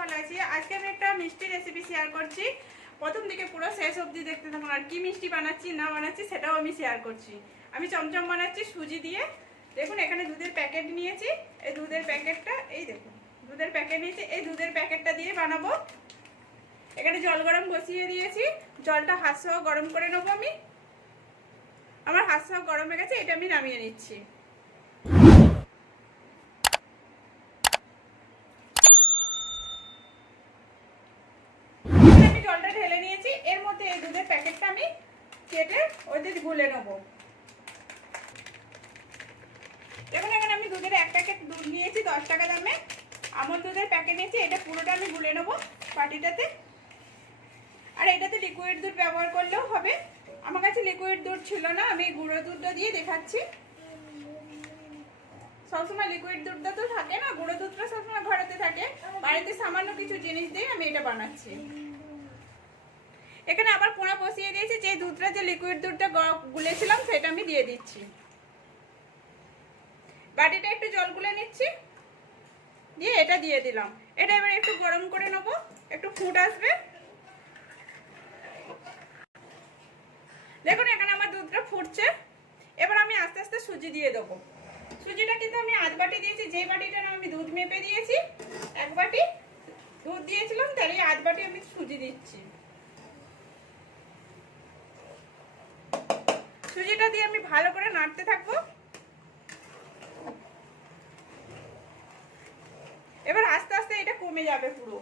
ভালো আছি। আজকে আমি একটা মিষ্টি রেসিপি শেয়ার করছি। প্রথম দিকে পুরো শেষ অবধি দেখতে থাকুন আর কি মিষ্টি বানাচ্ছি, না বানাচ্ছি সেটাও আমি শেয়ার করছি। আমি চমচম বানাচ্ছি সুজি দিয়ে। দেখুন, এখানে দুধের প্যাকেট নিয়েছি। এই দুধের প্যাকেটটা এই দেখুন, দুধের প্যাকেট নিয়েছি। এই দুধের প্যাকেটটা দিয়ে বানাবো। এখানে জল গরম বসিয়ে দিয়েছি। জলটা হাত গরম করে নেব আমি। আমার হাত গরম হয়ে গেছে, এটা আমি নামিয়ে নিচ্ছি এখানে আমি জলটা ঢেলে নিয়েছি এর মধ্যে এই দুধের প্যাকেটটা আমি কেটে ওই ওদের গুলে নেব। দেখুন, এখানে আমি দুধের এক প্যাকেট দুধ নিয়েছি, দশ টাকা দামে। আমল দুধের প্যাকেট নিয়েছি, এটা পুরোটা আমি গুলে নেব পাটিটাতে আর এটাতে লিকুইড দুধ ব্যবহার করলেও হবে। আমার কাছে লিকুইড দুধ ছিল না, আমি গুঁড়ো দুধটা দিয়ে দেখাচ্ছি। সবসময় লিকুইড দুধটা তো থাকে না, গুঁড়ো দুধটা সবসময় ঘরেতে থাকে। বাড়িতে সামান্য কিছু জিনিস দিয়ে আমি এটা বানাচ্ছি এখানে আবার পোড়া যে দুধটা, যে লিকুইড দুধটা গুলেছিলাম, সেটা আমি দিয়ে দিচ্ছি। বাটিটা একটু জল গুলে নিচ্ছি। দিয়ে এটা দিয়ে দিলাম। এটা এবার একটু গরম করে নেব। একটু ফুট আসবে। দেখুন, এখানে আমার দুধটা ফুটছে। এবার আমি আস্তে আস্তে সুজি দিয়ে দেবো। সুজিটা কিন্তু আমি আধ বাটি দিয়েছি। যে বাটিটা আমি দুধ মেপে দিয়েছি, এক বাটি দুধ দিয়েছিলাম, তারই আধ বাটি আমি সুজি দিচ্ছি। সুজিটা দিয়ে আমি ভালো করে নাড়তে থাকব। এবার আস্তে আস্তে এটা কমে যাবে পুরো।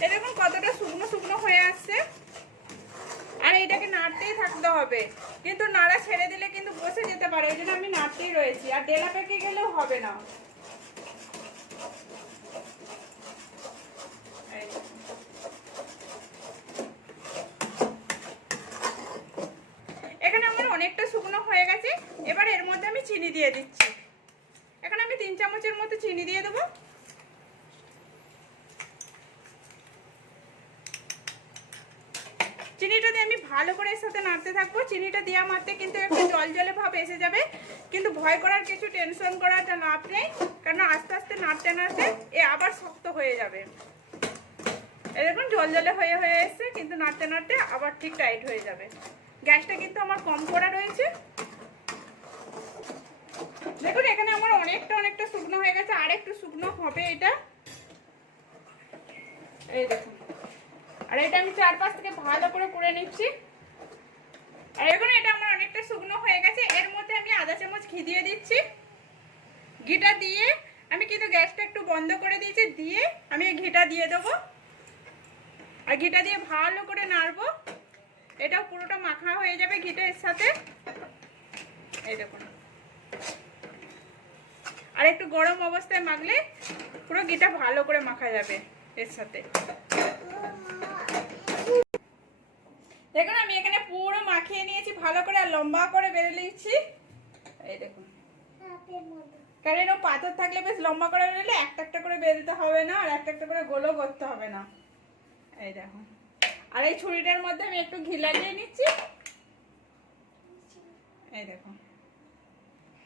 দেখুন কতটা শুকনো শুকনো হয়ে আসছে। আর এইটাকে নাড়তেই থাকতে হবে। কিন্তু নাড়া ছেড়ে দিলে কিন্তু বসে যেতে পারে ওই জন্য আমি নাড়তেই রয়েছি। আর ডেলা পেকে গেলেও হবে না এই। এখানে আমার অনেকটা শুকনো হয়ে গেছে, এবার এর মধ্যে আমি চিনি দিয়ে দিচ্ছি। এখানে আমি তিন চামচের মতো চিনি দিয়ে দেবো। চিনিটা দিয়ে আমি ভালো করে এর সাথে নাড়তে থাকব। চিনিটা দেওয়া মারতে কিন্তু একটু জল জলে ভাব এসে যাবে। কিন্তু ভয় করার কিছু টেনশন করার লাভ নেই কারণ আস্তে আস্তে নাড়তে নাড়তে এ আবার শক্ত হয়ে যাবে। এরকম জল জলে হয়ে হয়ে এসছে, কিন্তু নাড়তে নাড়তে আবার ঠিক টাইট হয়ে যাবে। গ্যাসটা কিন্তু আমার কম করা রয়েছে। দেখুন, এখানে আমার অনেকটা অনেকটা শুকনো হয়ে গেছে, আর একটু শুকনো হবে এটা। এই দেখুন। আর এটা আমি চারপাশ থেকে ভালো করে করে নিচ্ছি। আর এখন এটা আমার অনেকটা শুকনো হয়ে গেছে। এর মধ্যে আমি আধা চামচ ঘি দিয়ে দিচ্ছি। ঘিটা দিয়ে আমি কিন্তু গ্যাসটা একটু বন্ধ করে দিয়েছি, দিয়ে আমি ঘিটা দিয়ে দেবো। আর ঘিটা দিয়ে ভালো করে নাড়বো। এটাও পুরোটা মাখা হয়ে যাবে ঘিটা এর সাথে। এই দেখুন। আর একটু গরম অবস্থায় মাখলে পুরো ঘিটা ভালো করে মাখা যাবে এর সাথে। দেখুন, আমি এখানে পুরো মাখিয়ে নিয়েছি, ভালো করে আর লম্বা করে বেড়ে নিচ্ছি এই দেখুন। কারণ এরকম পাথর থাকলে বেশ লম্বা করে বেরোলে একটা একটা করে বেলতে হবে না, আর একটা একটা করে গোলও করতে হবে না। এই দেখুন। আর এই ছুরিটার মধ্যে আমি একটু ঘি লাগিয়ে নিচ্ছি। এই দেখুন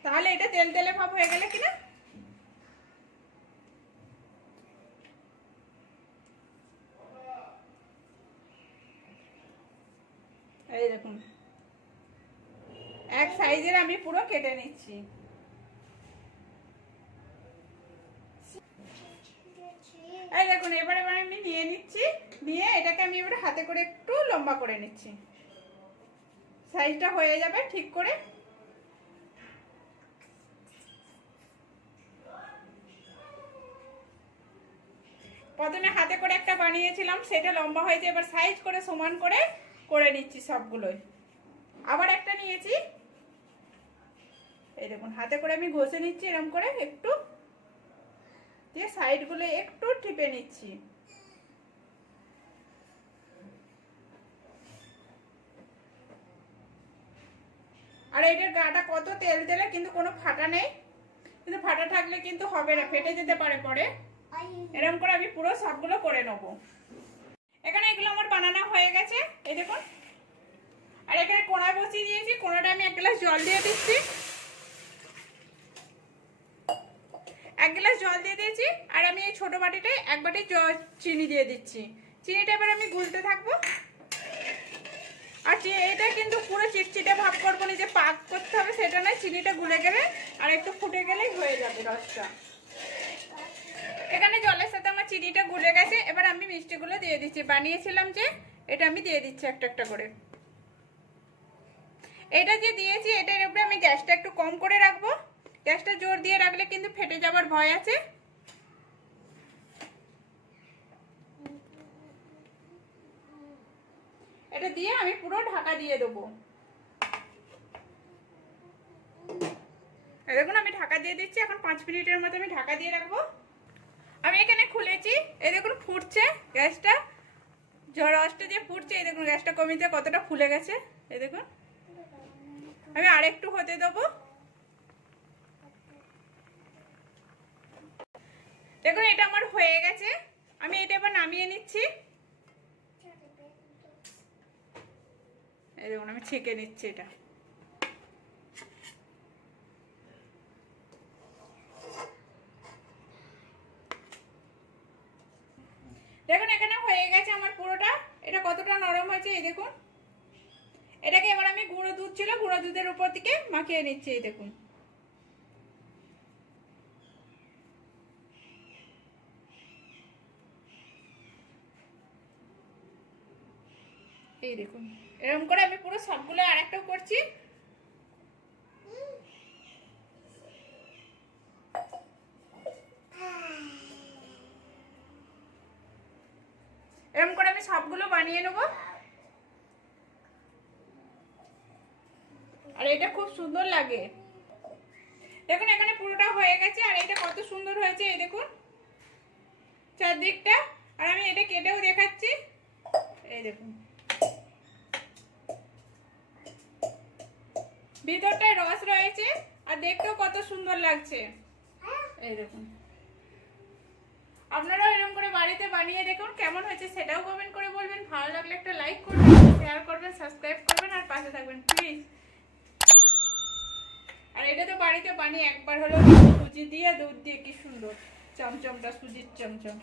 তাহলে এটা তেল তেলে ভাব হয়ে গেলে কিনা? এই দেখুন। এক সাইজের আমি পুরো কেটে নিচ্ছি। এই দেখুন, এবার এবার আমি নিয়ে নিচ্ছি, নিয়ে এটাকে আমি এবার হাতে করে একটু লম্বা করে নিচ্ছি। সাইজটা হয়ে যাবে ঠিক করে। প্রথমে হাতে করে একটা বানিয়েছিলাম, সেটা লম্বা হয়েছে, এবার সাইজ করে, সমান করে করে নিচ্ছি সবগুলোই। আবার একটা নিয়েছি। এই দেখুন, হাতে করে আমি ঘষে নিচ্ছি এরকম করে একটু। দিয়ে সাইডগুলো একটু টিপে নিচ্ছি। আর এটার গাটা কত তেল তেলে কিন্তু কোনো ফাটা নেই। কিন্তু ফাটা থাকলে কিন্তু হবে না, ফেটে যেতে পারে পরে। এরকম করে আমি পুরো সবগুলো করে নেব। এখানে এগুলো আমার বানানো হয়ে গেছে, এই দেখুন। আর এখানে কোনা বসিয়ে দিয়েছি, কোনাটা আমি এক গ্লাস জল দিয়ে দিচ্ছি এক গ্লাস জল দিয়ে দিয়েছি আর আমি এই ছোট বাটিটায় এক বাটি চিনি দিয়ে দিচ্ছি। চিনিটা এবার আমি গুলতে থাকব। আর এটা কিন্তু পুরো চিটচিটে ভাব করব না, যে পাক করতে হবে সেটা নয়, চিনিটা গুলে গেলে আর একটু ফুটে গেলেই হয়ে যাবে রসটা। এখানে জলের সাথে আমার চিনিটা গুলে গেছে, এবার আমি মিষ্টিগুলো দিয়ে দিচ্ছি। বানিয়েছিলাম যে, এটা আমি দিয়ে দিচ্ছি একটা একটা করে। এটা যে দিয়েছি, এটার উপরে আমি গ্যাসটা একটু কম করে রাখব। গ্যাসটা জোর দিয়ে রাখলে কিন্তু ফেটে যাবার ভয় আছে। এটা দিয়ে আমি পুরো ঢাকা দিয়ে দেবো। দেখুন, আমি ঢাকা দিয়ে দিচ্ছি। এখন পাঁচ মিনিটের মতো আমি ঢাকা দিয়ে রাখব। আমি এখানে খুলেছি। এই দেখুন, ফুটছে গ্যাসটা। ঝড় রসটা দিয়ে ফুটছে, এই দেখুন, গ্যাসটা কমিতে কতটা ফুলে গেছে। এই দেখুন, আমি আরেকটু হতে দেবো। দেখুন, এটা আমার হয়ে গেছে। আমি এটা এবার নামিয়ে নিচ্ছি। এই দেখুন আমি ছেঁকে নিচ্ছি এটা। দেখুন, এখানে হয়ে গেছে আমার পুরোটা। এটা কতটা নরম হয়েছে, এই দেখুন। এটাকে এবার আমি গুঁড়ো দুধ ছিল, গুঁড়ো দুধের উপর থেকে মাখিয়ে নিচ্ছি, এই দেখুন। এই দেখুন। এরকম করে আমি পুরো সবগুলো আরেকটাও করছি। এরকম করে আমি সবগুলো বানিয়ে নেব। আর এটা খুব সুন্দর লাগে। দেখুন, এখানে পুরোটা হয়ে গেছে, আর এটা কত সুন্দর হয়েছে, এই দেখুন। চারদিকটা, আর আমি এটা কেটেও দেখাচ্ছি। এই দেখুন। ভিতরটায় রস রয়েছে, আর দেখতেও কত সুন্দর লাগছে। এই দেখুন। আপনারাও এরকম করে বাড়িতে বানিয়ে দেখুন, কেমন হয়েছে সেটাও কমেন্ট করে বলবেন। ভালো লাগলে একটা লাইক করবেন শেয়ার করবেন সাবস্ক্রাইব করবেন, আর পাশে থাকবেন প্লিজ আর এটা তো বাড়িতে বানিয়ে একবার হলো সুজি দিয়ে, দুধ দিয়ে কি সুন্দর। চমচমটা, সুজির চমচম।